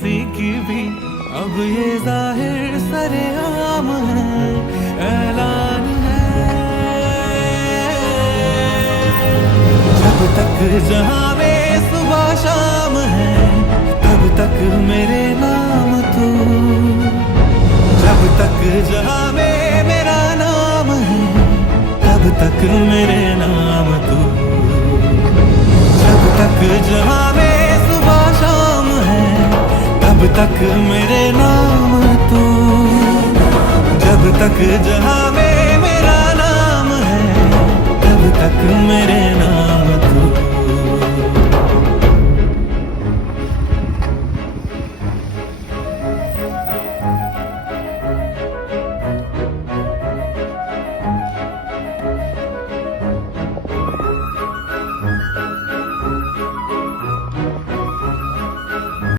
किसी की भी अब ये जाहिर सरेआम है, ऐलान है। जब तक जहां में सुबह शाम है, तब तक मेरे नाम तू। जब तक जहां में मेरा नाम है, तब तक मेरे नाम तू। जब तक जहां में सुबह शाम है, तब तक मेरे नाम तू। जब तक जहां में मेरा नाम है, तब तक मेरे नाम